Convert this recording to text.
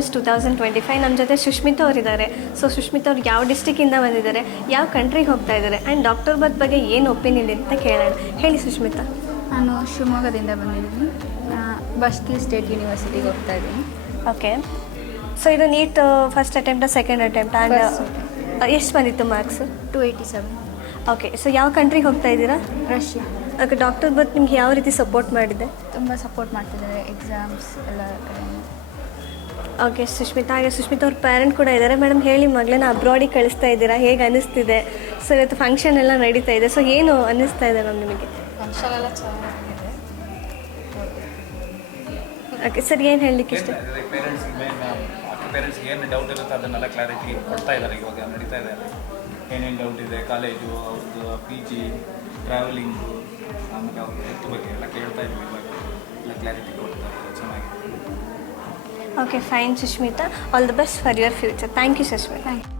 Fest 2025 ನಮ್ಮ ಜೊತೆ ಸುಷ್ಮಿತಾ ಅವರಿದ್ದಾರೆ. ಸೊ ಸುಷ್ಮಿತಾ ಅವ್ರು ಯಾವ ಡಿಸ್ಟಿಕ್ಕಿಂದ ಬಂದಿದ್ದಾರೆ, ಯಾವ ಕಂಟ್ರಿಗೆ ಹೋಗ್ತಾ ಇದ್ದಾರೆ ಆ್ಯಂಡ್ ಡಾಕ್ಟರ್ ಬರ್ತ್ ಬಗ್ಗೆ ಏನು ಒಪಿನಿಯನ್ ಅಂತ ಕೇಳೋಣ. ಹೇಳಿ ಸುಷ್ಮಿತಾ. ನಾನು ಶಿವಮೊಗ್ಗದಿಂದ ಬಂದಿದ್ದೀನಿ. ಬಸ್ಕಿ ಸ್ಟೇಟ್ ಯೂನಿವರ್ಸಿಟಿಗೆ ಹೋಗ್ತಾ ಇದ್ದೀನಿ. ಓಕೆ, ಸೊ ಇದು NEET first attempt second attempt and ಎಷ್ಟು ಬಂದಿತ್ತು ಮಾರ್ಕ್ಸ್? 287. ಓಕೆ, ಸೊ ಯಾವ ಕಂಟ್ರಿಗೆ ಹೋಗ್ತಾ ಇದ್ದೀರಾ? ರಷ್ಯಾ. ಓಕೆ, ಡಾಕ್ಟರ್ ಬರ್ತ್ ನಿಮ್ಗೆ ಯಾವ ರೀತಿ ಸಪೋರ್ಟ್ ಮಾಡಿದೆ? ತುಂಬ ಸಪೋರ್ಟ್ ಮಾಡ್ತಿದ್ದಾರೆ, ಎಕ್ಸಾಮ್ಸ್ ಎಲ್ಲ ಕಡೆ. ಓಕೆ ಸುಷ್ಮಿತಾ, ಹಾಗೆ ಸುಷ್ಮಿತಾ ಅವ್ರ ಪೇರೆಂಟ್ ಕೂಡ ಇದ್ದಾರೆ. ಮೇಡಮ್ ಹೇಳಿ, ಮಗಳನ್ನ ಅಬ್ರಾಡಿಗೆ ಕಳಿಸ್ತಾ ಇದ್ದೀರಾ, ಹೇಗೆ ಅನ್ನಿಸ್ತಿದೆ? ಸೊ ಇವತ್ತು ಫಂಕ್ಷನ್ ಎಲ್ಲ ನಡೀತಾ ಇದೆ, ಸೊ ಏನು ಅನ್ನಿಸ್ತಾ ಇದೆ ಮ್ಯಾಮ್ ನಿಮಗೆ? ಫಂಕ್ಷನ್ ಎಲ್ಲ ಚೆನ್ನಾಗಿದೆ. ಓಕೆ ಸರ್, ಏನು ಹೇಳಲಿಕ್ಕೆ ಇಷ್ಟ? ಪೇರೆಂಟ್ಸ್ಗೆ ಏನು ಡೌಟ್ ಇರುತ್ತೆ ಅದನ್ನೆಲ್ಲ ಕ್ಲಾರಿಟಿ ಕೊಡ್ತಾ ಇದ್ದಾರೆ. ಇವಾಗ ನಡೀತಾ ಇದೆ, ಏನೇನು ಡೌಟ್ ಇದೆ, ಕಾಲೇಜು, ಅವ್ರದ್ದು PG, ಟ್ರಾವೆಲಿಂಗು, ಆಮೇಲೆ ಅವ್ರ ಹೆಲ್ತ್ ಬಗ್ಗೆ ಎಲ್ಲ ಕೇಳ್ತಾ ಇದ್ವಿ. ಇವಾಗ ಎಲ್ಲ ಕ್ಲಾರಿಟಿ ಕೊಡ್ತಾ ಇದ್ದಾರೆ, ಚೆನ್ನಾಗಿದೆ. Okay fine Sushmita, all the best for your future. Thank you Sushmita. Thank you.